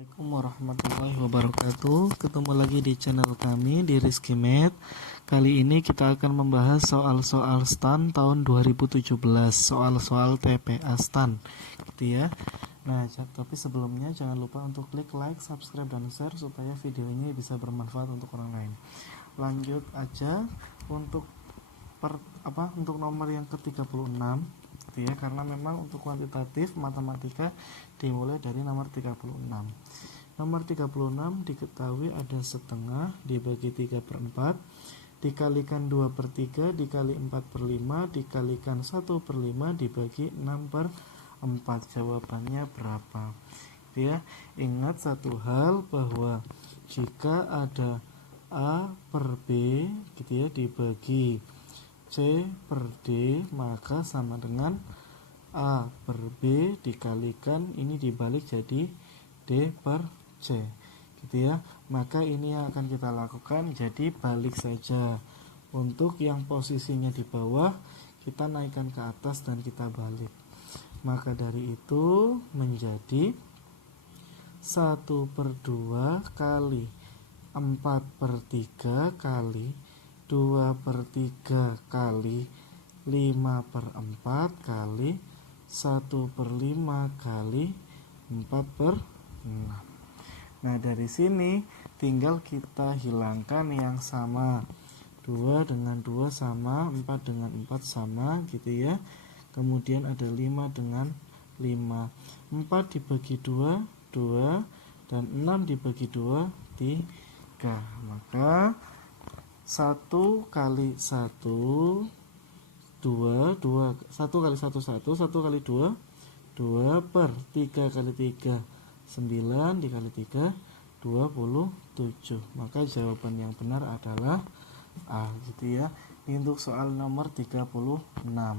Assalamualaikum warahmatullahi wabarakatuh. Ketemu lagi di channel kami di Rizky Math. Kali ini kita akan membahas soal-soal STAN tahun 2017, soal-soal TPA STAN gitu ya. Nah, tapi sebelumnya jangan lupa untuk klik like, subscribe, dan share supaya video ini bisa bermanfaat untuk orang lain. Lanjut aja untuk untuk nomor yang ke-36 gitu ya, karena memang untuk kuantitatif matematika dimulai dari nomor 36. Nomor 36 diketahui ada setengah dibagi 3/4 dikalikan 2/3 dikali 4/5 dikalikan 1/5 dibagi 6/4. Jawabannya berapa? Ya, ingat satu hal bahwa jika ada A per B gitu ya dibagi C per D, maka sama dengan A per B dikalikan ini dibalik jadi D per C gitu ya. Maka ini yang akan kita lakukan, jadi balik saja. Untuk yang posisinya di bawah kita naikkan ke atas dan kita balik. Maka dari itu menjadi 1/2 kali 4/3 kali 2/3 kali 5/4 kali 1/5 kali 4/6. Nah, dari sini tinggal kita hilangkan yang sama. 2 dengan 2 sama, 4 dengan 4 sama gitu ya. Kemudian ada 5 dengan 5. 4 dibagi 2, 2, dan 6 dibagi 2, 3. Maka 1 kali 1 2, 1 kali 1 1, 1 kali 2 2 per 3 kali 3 9 dikali 3 27. Maka jawaban yang benar adalah A gitu ya. Ini untuk soal nomor 36.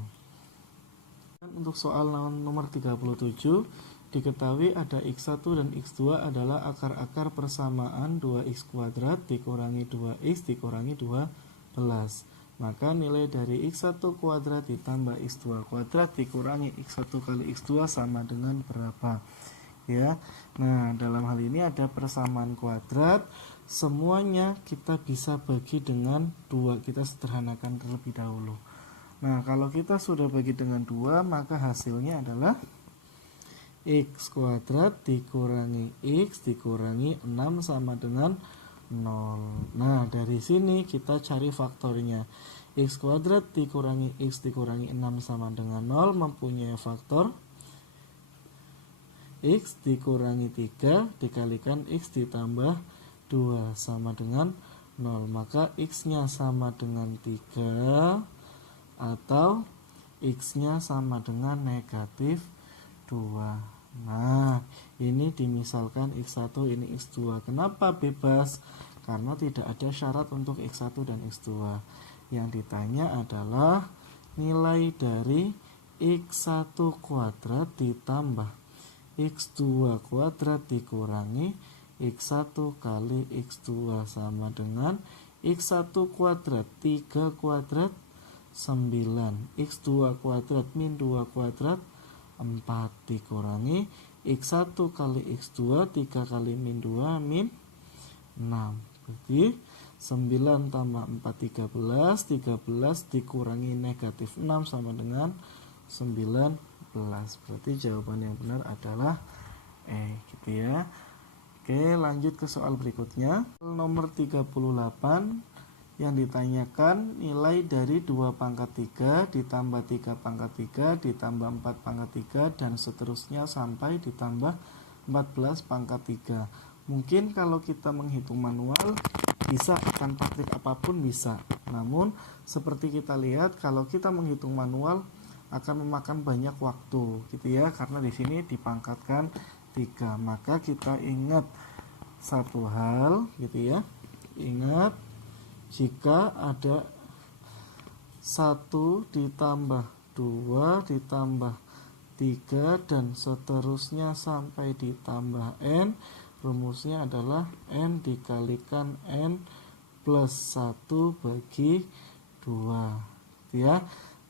Dan untuk soal nomor 37 diketahui ada X1 dan X2 adalah akar-akar persamaan 2X kuadrat dikurangi 2X dikurangi 12. Maka nilai dari X1 kuadrat ditambah X2 kuadrat dikurangi X1 kali X2 sama dengan berapa? Ya. Nah, dalam hal ini ada persamaan kuadrat, semuanya kita bisa bagi dengan 2. Kita sederhanakan terlebih dahulu. Nah, kalau kita sudah bagi dengan 2, maka hasilnya adalah X kuadrat dikurangi X dikurangi 6 sama dengan 0. Nah, dari sini kita cari faktornya. X kuadrat dikurangi X dikurangi 6 sama dengan 0 mempunyai faktor X dikurangi 3 dikalikan X ditambah 2 sama dengan 0. Maka X nya sama dengan 3 atau X nya sama dengan negatif 2. Nah, ini dimisalkan X1 ini X2. Kenapa bebas? Karena tidak ada syarat untuk X1 dan X2. Yang ditanya adalah nilai dari X1 kuadrat ditambah X2 kuadrat dikurangi X1 kali X2 sama dengan X1 kuadrat 3 kuadrat 9, X2 kuadrat min 2 kuadrat 4 dikurangi X1 kali X2 3 kali min 2 min 6. Berarti 9 tambah 4 13, 13 dikurangi negatif 6 sama dengan 19. Berarti jawaban yang benar adalah E gitu ya. Oke, lanjut ke soal berikutnya. Nomor 38 yang ditanyakan nilai dari 2 pangkat 3 ditambah 3 pangkat 3 ditambah 4 pangkat 3 dan seterusnya sampai ditambah 14 pangkat 3. Mungkin kalau kita menghitung manual bisa, akan praktik apapun bisa. Namun seperti kita lihat kalau kita menghitung manual akan memakan banyak waktu gitu ya, karena di sini dipangkatkan 3. Maka kita ingat satu hal gitu ya. Ingat jika ada 1 ditambah 2 ditambah 3 dan seterusnya sampai ditambah N, rumusnya adalah N dikalikan N plus 1 bagi 2 ya.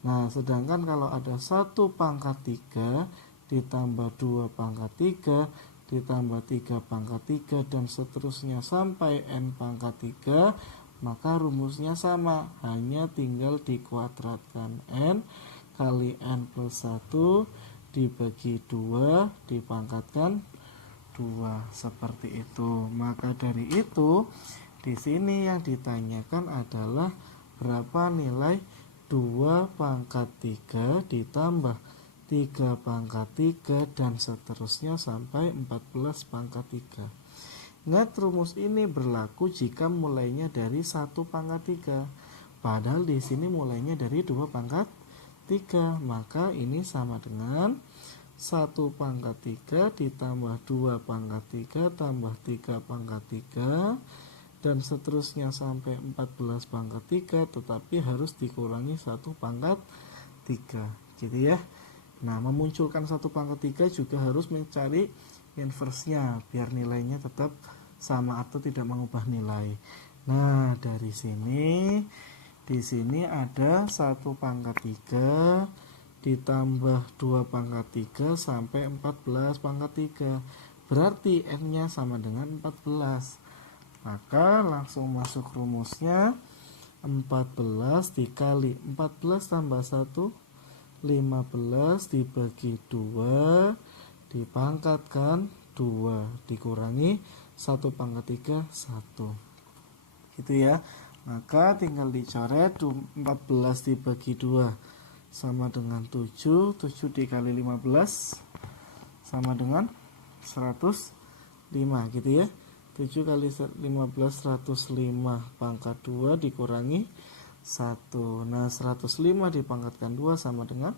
Nah, sedangkan kalau ada 1 pangkat 3 ditambah 2 pangkat 3 ditambah 3 pangkat 3 dan seterusnya sampai n pangkat 3, maka rumusnya sama, hanya tinggal dikuadratkan. N kali n plus 1 dibagi 2 dipangkatkan 2, seperti itu. Maka dari itu di sini yang ditanyakan adalah berapa nilai 2 pangkat 3 ditambah 3 pangkat 3 dan seterusnya sampai 14 pangkat 3. Ingat, rumus ini berlaku jika mulainya dari 1 pangkat 3. Padahal di sini mulainya dari 2 pangkat 3. Maka ini sama dengan 1 pangkat 3 ditambah 2 pangkat 3 tambah 3 pangkat 3 dan seterusnya sampai 14 pangkat 3, tetapi harus dikurangi 1 pangkat 3, gitu ya. Nah, memunculkan 1 pangkat 3 juga harus mencari inversnya biar nilainya tetap sama atau tidak mengubah nilai. Nah, dari sini di sini ada 1 pangkat 3 ditambah 2 pangkat 3 sampai 14 pangkat 3. Berarti n-nya sama dengan 14. Maka langsung masuk rumusnya, 14 dikali 14 tambah 1 15 dibagi 2 dipangkatkan 2 dikurangi 1 pangkat 3 1, gitu ya. Maka tinggal dicoret, 14 dibagi 2 sama dengan 7 dikali 15 sama dengan 105, gitu ya. 7 kali 15 105 pangkat 2 dikurangi 1. Nah, 105 dipangkatkan 2 sama dengan,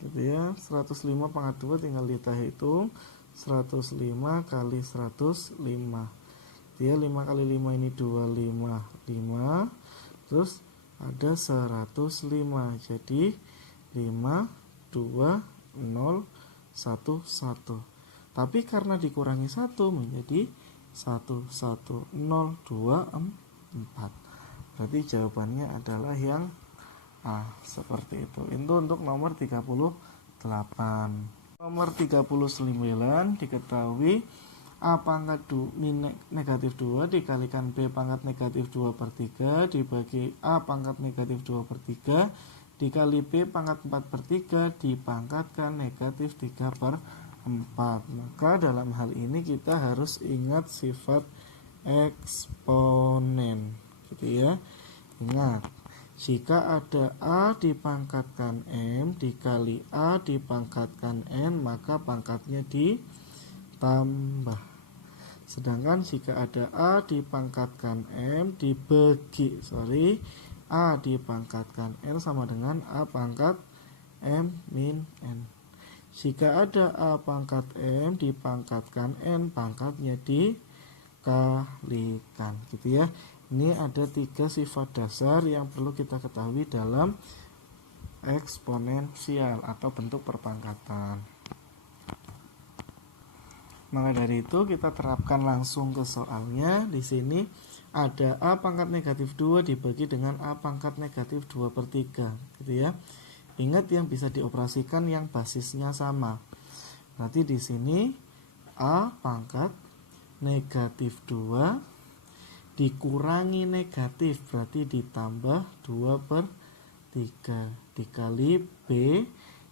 gitu ya, 105 pangkat 2 tinggal kita hitung, 105 kali 105, dia 5 kali 5 ini 255, terus ada 105, jadi 5 2 0 1 1. Tapi karena dikurangi 1 menjadi 1 1 0 2 4. Berarti jawabannya adalah yang A, seperti itu. Itu untuk nomor 38. Nomor 39 diketahui A pangkat negatif 2 dikalikan B pangkat negatif 2 per 3 dibagi A pangkat negatif 2 per 3 dikali B pangkat 4 per 3 dipangkatkan negatif 3 per 4. Maka dalam hal ini kita harus ingat sifat eksponen, gitu ya. Ingat, jika ada A dipangkatkan M dikali A dipangkatkan N, maka pangkatnya ditambah. Sedangkan jika ada A dipangkatkan M dibagi A dipangkatkan N sama dengan A pangkat M min N. Jika ada A pangkat M dipangkatkan N, pangkatnya dikalikan, gitu ya. Ini ada 3 sifat dasar yang perlu kita ketahui dalam eksponensial atau bentuk perpangkatan. Maka dari itu kita terapkan langsung ke soalnya. Di sini ada A pangkat negatif 2 dibagi dengan A pangkat negatif 2 per 3, gitu ya. Ingat, yang bisa dioperasikan yang basisnya sama. Berarti di sini A pangkat negatif 2 dikurangi negatif, berarti ditambah 2 per 3 dikali B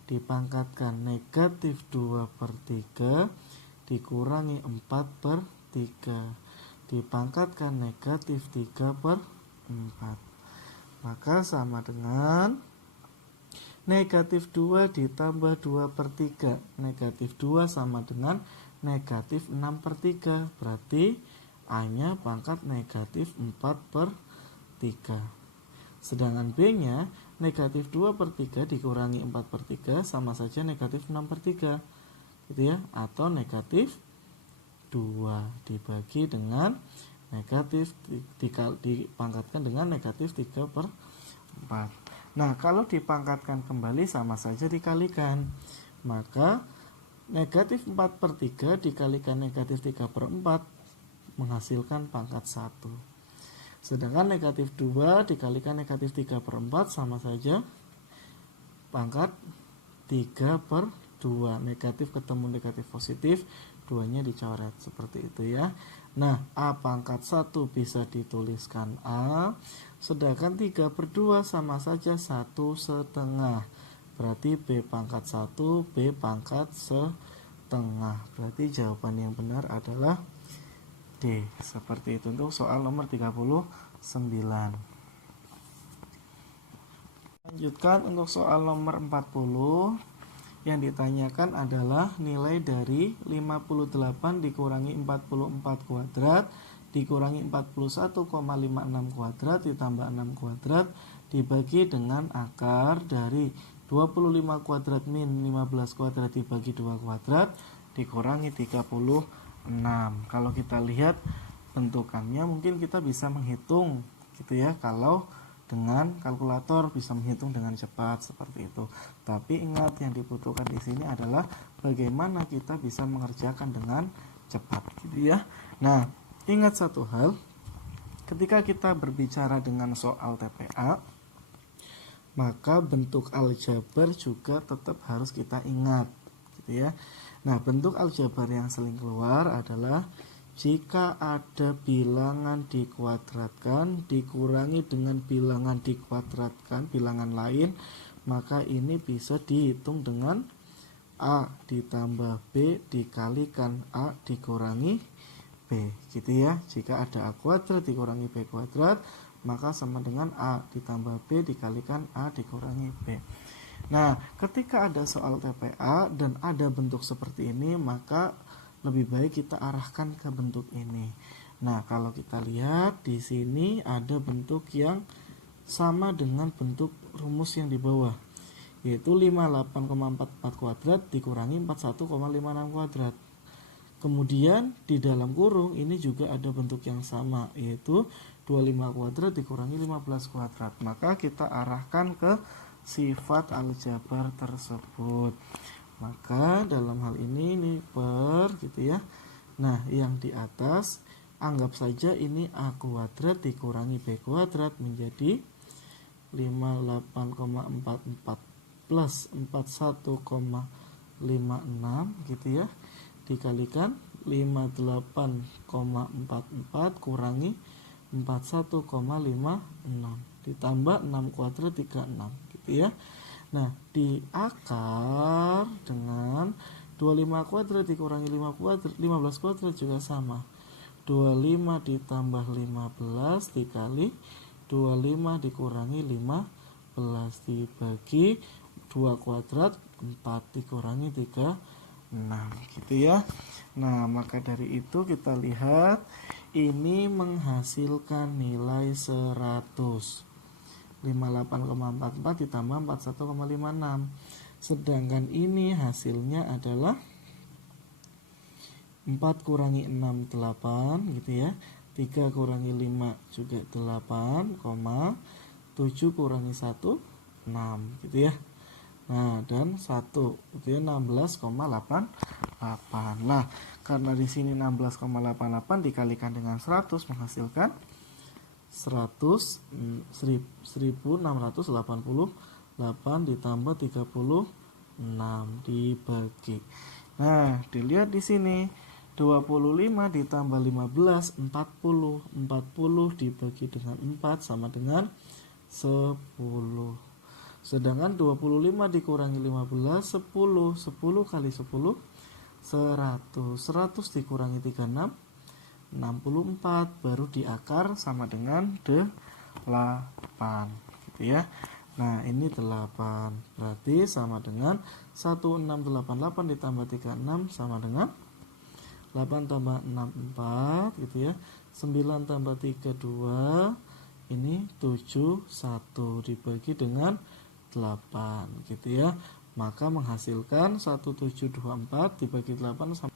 dipangkatkan negatif 2 per 3 dikurangi 4 per 3 dipangkatkan negatif 3 per 4. Maka sama dengan negatif 2 ditambah 2 per 3. Negatif 2 sama dengan negatif 6 per 3. Berarti A-nya pangkat negatif 4 per 3. Sedangkan B-nya negatif 2 per 3 dikurangi 4 per 3 sama saja negatif 6 per 3. Gitu ya. Atau negatif 2 dibagi dengan negatif dipangkatkan dengan negatif 3 per 4. Nah, kalau dipangkatkan kembali sama saja dikalikan. Maka negatif 4 per 3 dikalikan negatif 3 per 4 menghasilkan pangkat 1. Sedangkan negatif 2 dikalikan negatif 3 per 4 sama saja pangkat 3 per 2. Negatif ketemu negatif positif, 2-nya dicoret seperti itu ya. Nah, A pangkat 1 bisa dituliskan A, sedangkan 3/2 sama saja 1/2. Berarti B pangkat 1, B pangkat setengah. Berarti jawaban yang benar adalah D. Seperti itu untuk soal nomor 39. Lanjutkan untuk soal nomor 40. Yang ditanyakan adalah nilai dari 58 dikurangi 44 kuadrat dikurangi 41,56 kuadrat ditambah 6 kuadrat dibagi dengan akar dari 25 kuadrat min 15 kuadrat dibagi 2 kuadrat dikurangi 36. Kalau kita lihat bentukannya mungkin kita bisa menghitung gitu ya, kalau dengan kalkulator bisa menghitung dengan cepat seperti itu. Tapi ingat, yang dibutuhkan di sini adalah bagaimana kita bisa mengerjakan dengan cepat gitu ya. Nah, ingat satu hal, ketika kita berbicara dengan soal TPA, maka bentuk aljabar juga tetap harus kita ingat gitu ya. Nah, bentuk aljabar yang sering keluar adalah jika ada bilangan dikuadratkan dikurangi dengan bilangan dikuadratkan, bilangan lain, maka ini bisa dihitung dengan A ditambah B dikalikan A dikurangi B gitu ya. Jika ada A kuadrat dikurangi B kuadrat, maka sama dengan A ditambah B dikalikan A dikurangi B. Nah, ketika ada soal TPA dan ada bentuk seperti ini, maka lebih baik kita arahkan ke bentuk ini. Nah, kalau kita lihat di sini ada bentuk yang sama dengan bentuk rumus yang di bawah, yaitu 58,44 kuadrat dikurangi 41,56 kuadrat. Kemudian di dalam kurung ini juga ada bentuk yang sama, yaitu 25 kuadrat dikurangi 15 kuadrat. Maka kita arahkan ke sifat aljabar tersebut. Maka dalam hal ini per gitu ya. Nah, yang di atas anggap saja ini A kuadrat dikurangi B kuadrat menjadi 58,44 plus 41,56 gitu ya, dikalikan 58,44 kurangi 41,56 ditambah 6 kuadrat 36 gitu ya. Nah, di akar dengan 25 kuadrat dikurangi 15 kuadrat juga sama. 25 ditambah 15 dikali 25 dikurangi 15 dibagi 2 kuadrat 4 dikurangi 36 gitu ya. Nah, maka dari itu kita lihat ini menghasilkan nilai 100. 58,44 ditambah 41,56. Sedangkan ini hasilnya adalah 4 kurangi 6 8 gitu ya. 3 kurangi 5 juga 8, 7 kurangi 1 6 gitu ya. Nah, dan 1 itu ya 16,88. Nah, karena di sini 16,88 dikalikan dengan 100 menghasilkan 1688 ditambah 36 dibagi. Nah, dilihat di sini 25 ditambah 15 40. 40 dibagi dengan 4 sama dengan 10. Sedangkan 25 dikurangi 15 10. 10 kali 10 100. 100 dikurangi 36 64, baru diakar sama dengan 8 gitu ya. Nah, ini 8 berarti sama dengan 1688 ditambah 36 sama dengan 8 tambah 6 4 gitu ya. 9 tambah 3 2, ini 7 1 dibagi dengan 8 gitu ya. Maka menghasilkan 1724 dibagi 8 sama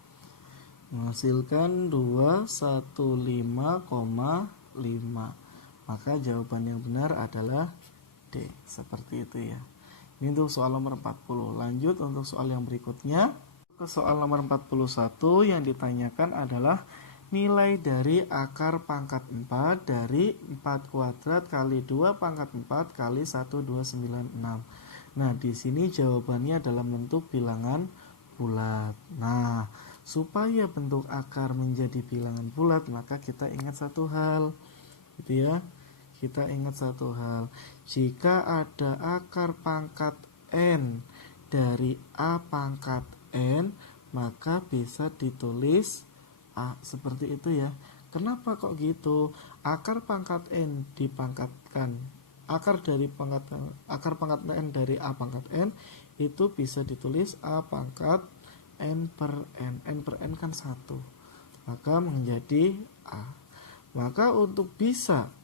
menghasilkan 215,5. Maka jawaban yang benar adalah D. Seperti itu ya. Ini untuk soal nomor 40. Lanjut untuk soal yang berikutnya. Ke soal nomor 41 yang ditanyakan adalah nilai dari akar pangkat 4 dari 4 kuadrat kali 2 pangkat 4 kali 1296. Nah, di sini jawabannya dalam bentuk bilangan bulat. Nah, supaya bentuk akar menjadi bilangan bulat, maka kita ingat satu hal, gitu ya. Kita ingat satu hal. Jika ada akar pangkat n dari a pangkat n, maka bisa ditulis a seperti itu ya. Kenapa kok gitu? Akar pangkat n dipangkatkan, akar pangkat n dari a pangkat n itu bisa ditulis a pangkat n per n. N per n kan 1, maka menjadi a. Maka untuk bisa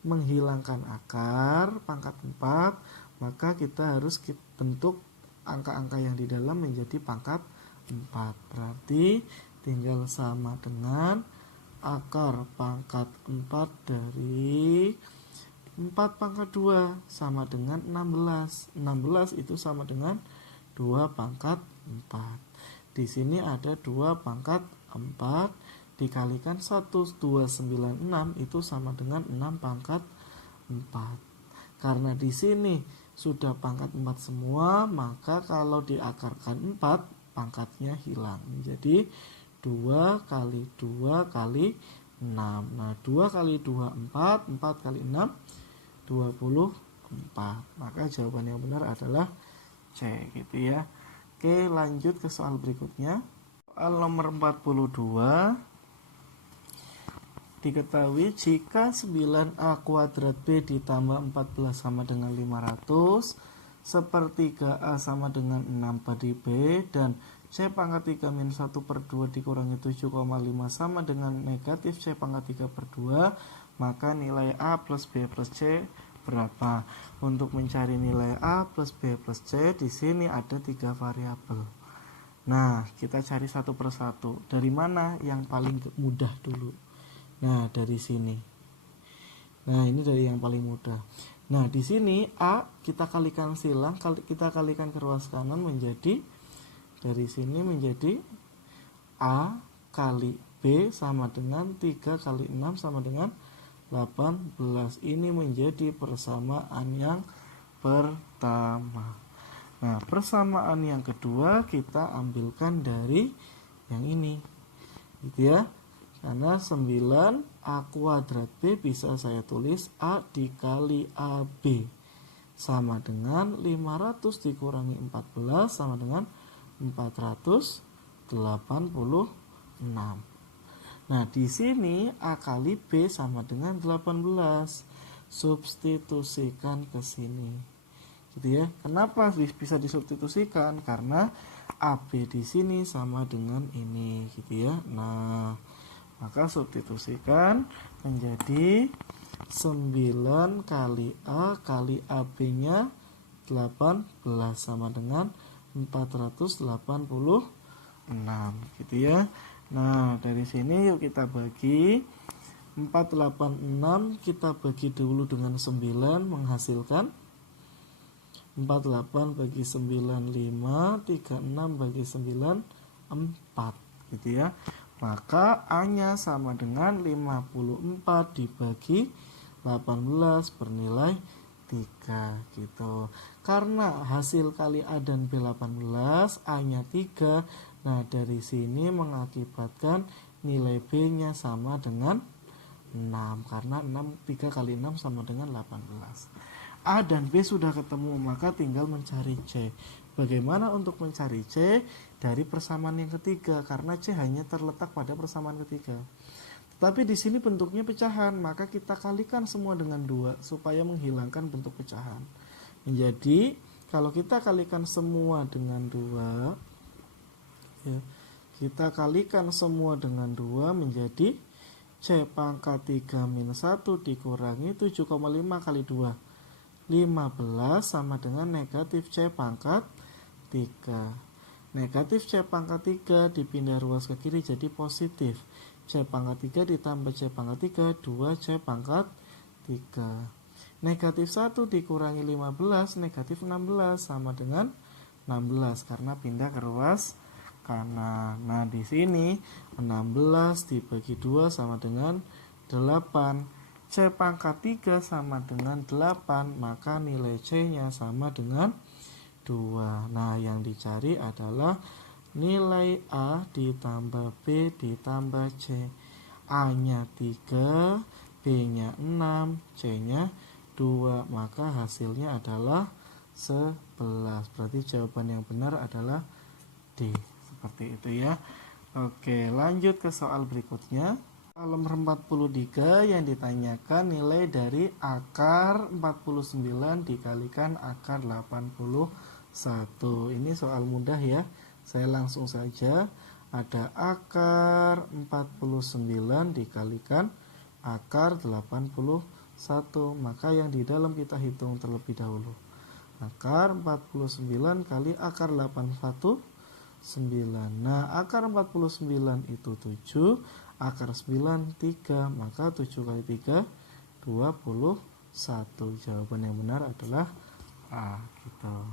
menghilangkan akar pangkat 4, maka kita harus bentuk angka-angka yang di dalam menjadi pangkat 4. Berarti tinggal sama dengan akar pangkat 4 dari 4 pangkat 2 sama dengan 16. 16 itu sama dengan 2 pangkat 4. Di sini ada 2 pangkat 4 dikalikan 1296 itu sama dengan 6 pangkat 4. Karena di sini sudah pangkat 4 semua, maka kalau diakarkan 4, pangkatnya hilang. Jadi 2 kali 2 kali 6. Nah, 2 kali 2 4, 4 kali 6 24. Maka jawaban yang benar adalah C, gitu ya. Oke, lanjut ke soal berikutnya. Soal nomor 42. Diketahui jika 9A kuadrat B ditambah 14 sama dengan 500, sepertiga A sama dengan 6 bagi B, dan C pangkat 3 min 1 per 2 dikurangi 7,5 sama dengan negatif C pangkat 3 per 2, maka nilai A plus B plus C berapa? Untuk mencari nilai A plus B plus C, di sini ada 3 variabel. Nah, kita cari satu persatu. Dari mana yang paling mudah dulu? Nah, dari sini. Nah, ini dari yang paling mudah. Nah, di sini A kita kalikan silang, kita kalikan ke ruas kanan menjadi, dari sini menjadi A kali B sama dengan 3 kali 6 sama dengan 18. Ini menjadi persamaan yang pertama. Nah, persamaan yang kedua kita ambilkan dari yang ini, gitu ya. Karena 9A kuadrat B bisa saya tulis A dikali AB sama dengan 500 dikurangi 14 sama dengan 486. Nah, di sini A kali B sama dengan 18. Substitusikan ke sini, gitu ya. Kenapa bisa disubstitusikan? Karena AB di sini sama dengan ini, gitu ya. Nah, maka substitusikan menjadi 9 kali A kali AB-nya 18 sama dengan 486, gitu ya. Nah, dari sini yuk kita bagi 486, kita bagi dulu dengan 9 menghasilkan 48 bagi 9 5, 36 bagi 9 4, gitu ya. Maka A-nya sama dengan 54 dibagi 18 bernilai 3, gitu. Karena hasil kali A dan B 18, A-nya 3. Nah, dari sini mengakibatkan nilai B-nya sama dengan 6. Karena 3 kali 6 sama dengan 18. A dan B sudah ketemu, maka tinggal mencari C. Bagaimana untuk mencari C? Dari persamaan yang ketiga, karena C hanya terletak pada persamaan ketiga. Tapi di sini bentuknya pecahan, maka kita kalikan semua dengan 2 supaya menghilangkan bentuk pecahan. Menjadi, kalau kita kalikan semua dengan 2, ya, kita kalikan semua dengan 2 menjadi C pangkat 3 min 1 dikurangi 7,5 kali 2. 15 sama dengan negatif C pangkat 3. Negatif C pangkat 3 dipindah ruas ke kiri jadi positif. C pangkat 3 ditambah C pangkat 3, 2 C pangkat 3. Negatif 1 dikurangi 15, negatif 16 sama dengan 16 karena pindah ke ruas kanan. Nah, di sini 16 dibagi 2 sama dengan 8. C pangkat 3 sama dengan 8, maka nilai C-nya sama dengan 2. Nah, yang dicari adalah nilai A ditambah B ditambah C. A-nya 3, B-nya 6, C-nya 2, maka hasilnya adalah 11. Berarti jawaban yang benar adalah D. Seperti itu ya. Oke, lanjut ke soal berikutnya. Soal nomor 43 yang ditanyakan nilai dari akar 49 dikalikan akar 81. Ini soal mudah ya. Saya langsung saja. Ada akar 49 dikalikan akar 81. Maka yang di dalam kita hitung terlebih dahulu. Akar 49 kali akar 81, 9. Nah, akar 49 itu 7, akar 9 3, maka 7 kali 3 21. Jawaban yang benar adalah A gitu.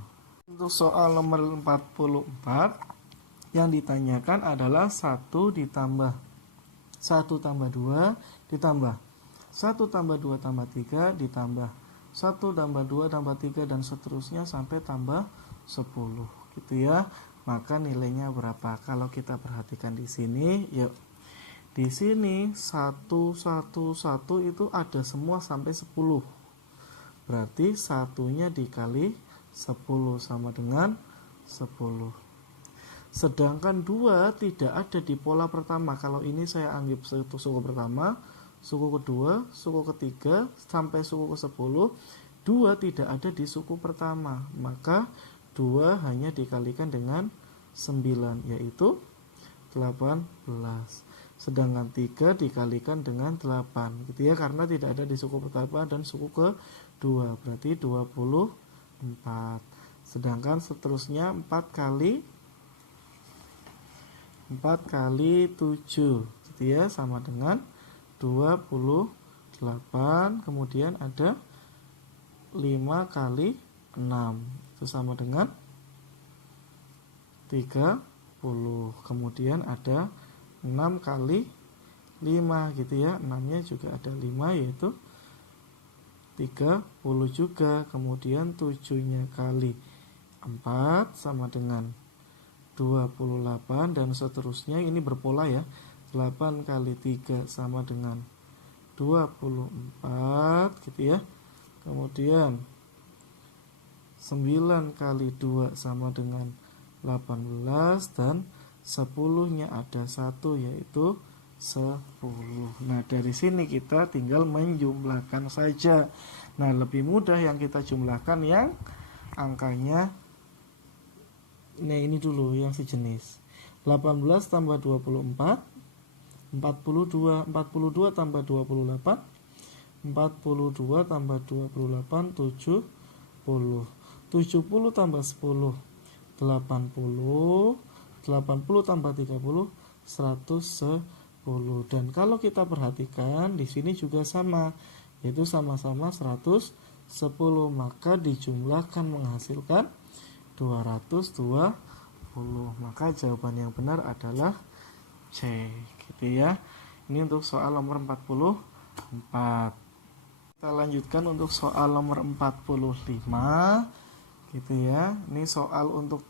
Untuk soal nomor 44 yang ditanyakan adalah 1 ditambah 1 tambah 2 ditambah 1 tambah 2 tambah 3 ditambah 1 tambah 2 tambah 3 dan seterusnya sampai tambah 10 gitu ya. Maka nilainya berapa? Kalau kita perhatikan di sini, yuk. Di sini 1 1 1 itu ada semua sampai 10. Berarti satunya dikali 10 sama dengan 10. Sedangkan 2 tidak ada di pola pertama. Kalau ini saya anggap suku pertama, suku kedua, suku ketiga sampai suku ke-10. 2 tidak ada di suku pertama. Maka 2 hanya dikalikan dengan 9, yaitu 18. Sedangkan 3 dikalikan dengan 8 gitu ya, karena tidak ada di suku pertama dan suku kedua, berarti 24. Sedangkan seterusnya 4 kali 7 gitu ya, sama dengan 28. Kemudian ada 5 kali 6 itu sama dengan 30. Kemudian ada 6 kali 5 gitu ya, 6 nya juga ada 5 yaitu 30 juga. Kemudian 7 nya kali 4 sama dengan 28 dan seterusnya, ini berpola ya. 8 kali 3 sama dengan 24 gitu ya. Kemudian 9 kali 2 sama dengan 18 dan 10-nya ada 1 yaitu 10. Nah, dari sini kita tinggal menjumlahkan saja. Nah, lebih mudah yang kita jumlahkan yang angkanya. Nah, ini dulu yang sejenis. 18 tambah 24 42 tambah 28 42 tambah 28 70 70 tambah 10 80 80 tambah 30 110. Dan kalau kita perhatikan di sini juga sama, yaitu sama-sama 110, maka dijumlahkan menghasilkan 220. Maka jawaban yang benar adalah C gitu ya. Ini untuk soal nomor 44. Kita lanjutkan untuk soal nomor 45 gitu ya. Ini soal untuk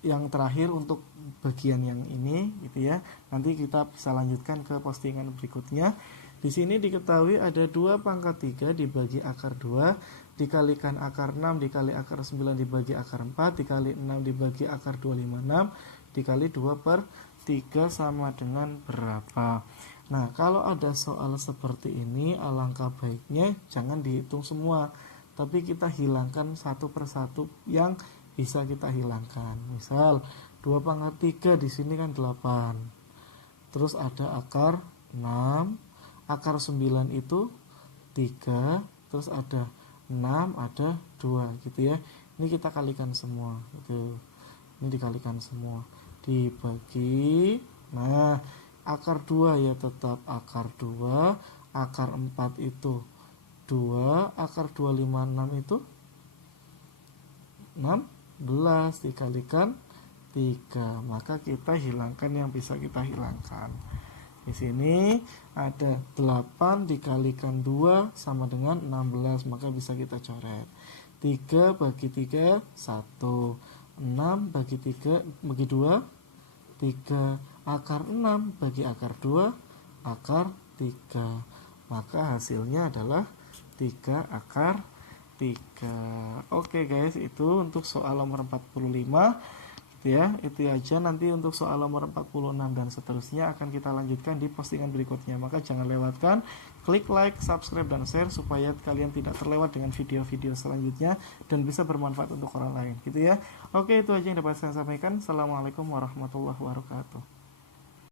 yang terakhir untuk bagian yang ini gitu ya. Nanti kita bisa lanjutkan ke postingan berikutnya. Di sini diketahui ada 2 pangkat 3 dibagi akar 2 dikalikan akar 6 dikali akar 9 dibagi akar 4 dikali 6 dibagi akar 256 dikali 2/3 sama dengan berapa. Nah, kalau ada soal seperti ini, alangkah baiknya jangan dihitung semua, tapi kita hilangkan satu persatu yang bisa kita hilangkan. Misal 2 pangkat 3 di sini kan 8. Terus ada akar 6, akar 9 itu 3, terus ada 6, ada 2 gitu ya. Ini kita kalikan semua gitu. Ini dikalikan semua. Dibagi. Nah, akar 2 ya tetap akar 2, akar 4 itu 2, akar 256 itu 16 dikalikan 3. Maka kita hilangkan yang bisa kita hilangkan. Di sini ada 8 dikalikan 2 sama dengan 16, maka bisa kita coret. 3 bagi 3 1, 6 bagi 3 bagi 2 3, akar 6 bagi akar 2 akar 3. Maka hasilnya adalah 3 akar 3. Oke guys, itu untuk soal nomor 45 ya. Itu aja, nanti untuk soal nomor 46 dan seterusnya akan kita lanjutkan di postingan berikutnya. Maka jangan lewatkan klik like, subscribe dan share supaya kalian tidak terlewat dengan video-video selanjutnya dan bisa bermanfaat untuk orang lain gitu ya. Oke, itu aja yang dapat saya sampaikan. Assalamualaikum warahmatullahi wabarakatuh.